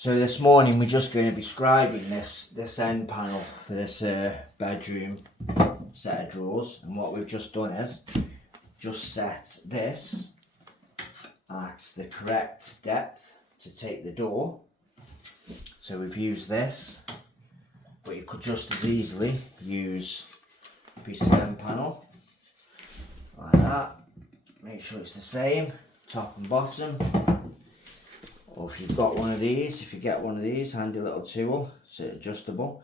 So this morning we're just going to be scribing this end panel for this bedroom set of drawers, and what we've just done is just set this at the correct depth to take the door. So we've used this, but you could just as easily use a piece of end panel like that. Make sure it's the same top and bottom. Or if you've got one of these, if you get one of these, handy little tool, so it's adjustable.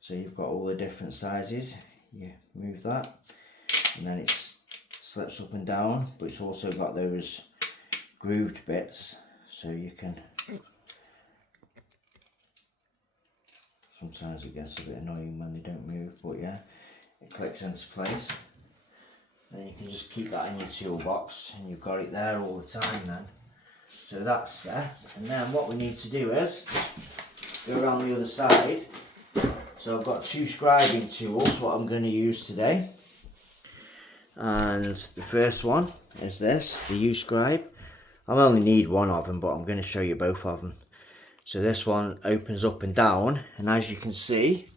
So you've got all the different sizes. You move that, and then it slips up and down, but it's also got those grooved bits, so you can. Sometimes it gets a bit annoying when they don't move, but yeah, it clicks into place. Then you can just keep that in your toolbox, and you've got it there all the time then. So that's set, and then what we need to do is go around the other side. So I've got two scribing tools, what I'm going to use today. And the first one is this, the U-scribe. I only need one of them, but I'm going to show you both of them. So this one opens up and down, and as you can see,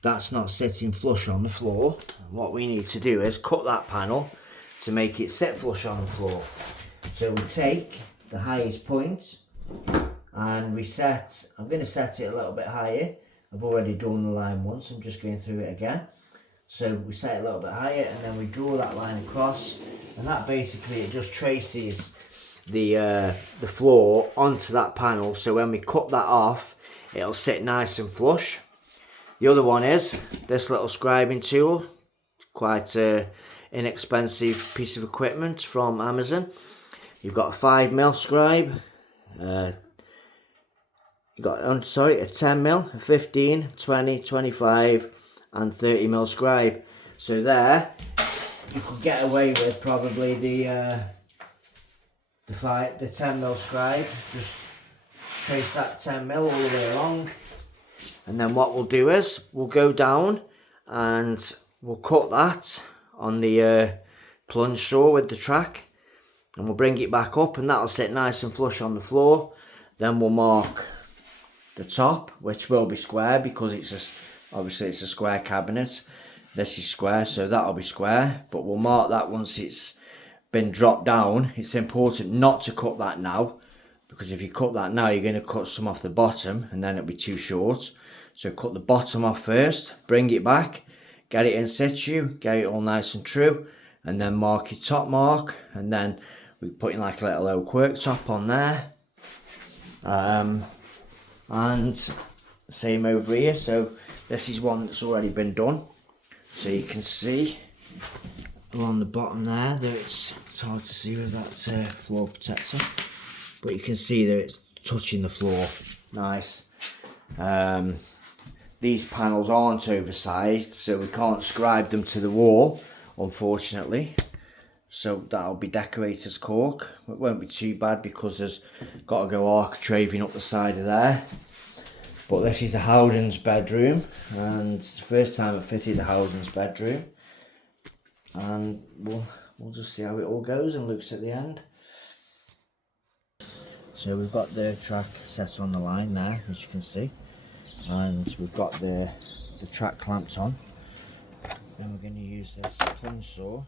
that's not sitting flush on the floor. And what we need to do is cut that panel to make it sit flush on the floor. So we take the highest point and we set, I'm going to set it a little bit higher. I've already drawn the line once, I'm just going through it again. So we set it a little bit higher, and then we draw that line across, and that basically, it just traces the floor onto that panel, so when we cut that off, it'll sit nice and flush. The other one is this little scribing tool, quite an inexpensive piece of equipment from Amazon. You've got a 5mm scribe, you've got a 10mm, a 15, 20, 25 and 30mm scribe. So there, you could get away with probably the 10mm scribe. Just trace that 10mm all the way along, and then what we'll do is we'll go down and we'll cut that on the plunge saw with the track. And we'll bring it back up, and that'll sit nice and flush on the floor. Then we'll mark the top, which will be square because obviously it's a square cabinet. This is square, so that'll be square. But we'll mark that once it's been dropped down. It's important not to cut that now, because if you cut that now, you're going to cut some off the bottom, and then it'll be too short. So cut the bottom off first, bring it back, get it in situ, get it all nice and true, and then mark your top mark, and then we're putting like a little oak worktop on there, and same over here. So this is one that's already been done, so you can see along the bottom there that it's hard to see with that floor protector, but you can see that it's touching the floor nice. These panels aren't oversized, so we can't scribe them to the wall, unfortunately. So that'll be decorator's cork. It won't be too bad because there's got to go architraving up the side of there. But this is the Howden's bedroom, and it's the first time I fitted the Howden's bedroom. And we'll just see how it all goes and looks at the end. So we've got the track set on the line there, as you can see, and we've got the track clamped on. Then we're going to use this plunge saw.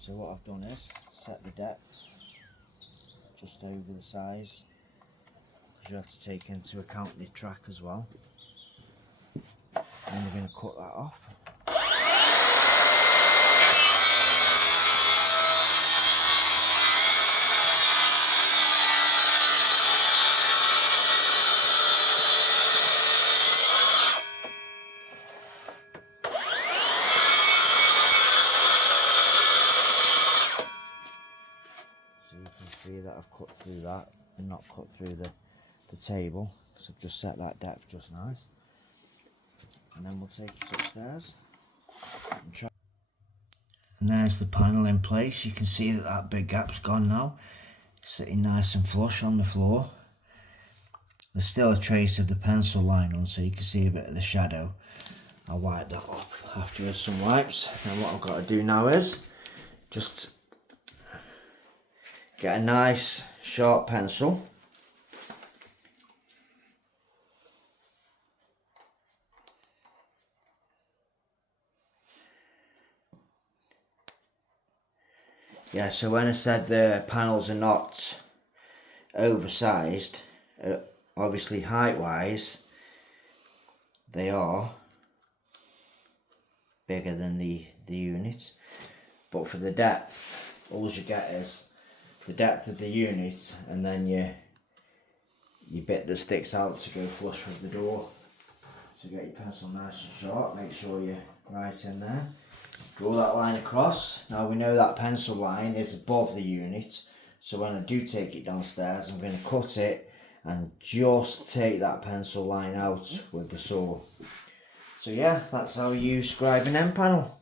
So what I've done is set the depth just over the size, because you have to take into account the track as well. And we're going to cut that off. See that I've cut through that and not cut through the table, because I've just set that depth just nice. And then we'll take it upstairs and try. And there's the panel in place. You can see that big gap's gone now. It's sitting nice and flush on the floor. There's still a trace of the pencil line on, so you can see a bit of the shadow. I'll wipe that off after with some wipes. And what I've got to do now is just get a nice sharp pencil Yeah, so when I said the panels are not oversized, obviously height wise they are bigger than the unit, but for the depth, all you get is the depth of the unit and then your bit that sticks out to go flush with the door. So get your pencil nice and sharp, make sure you're right in there. Draw that line across. Now we know that pencil line is above the unit, so when I do take it downstairs I'm going to cut it and just take that pencil line out with the saw. So yeah, that's how you scribe an end panel.